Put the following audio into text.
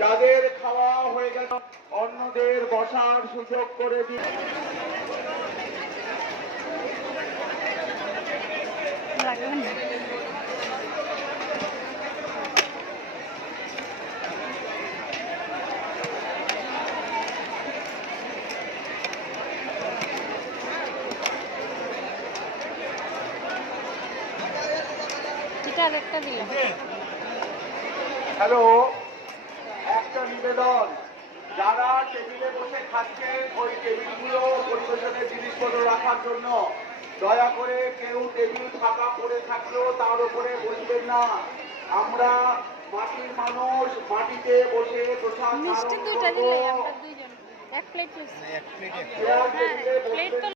যাদের খাওয়া হয়ে গেল অন্যদের বসার সুযোগ করে দিন। হ্যালো, একটা নিবেদন, যারা টেবিলে বসে খাচ্ছেন ওই টেবিলগুলো পরিবেশনের জিনিসপত্র রাখার জন্য দয়া করে কেউ টেবিল ফাঁকা পড়ে থাকলেও তার উপরে বসবেন না। আমরা মাটির মানুষ, মাটিতে বসে প্রসাদ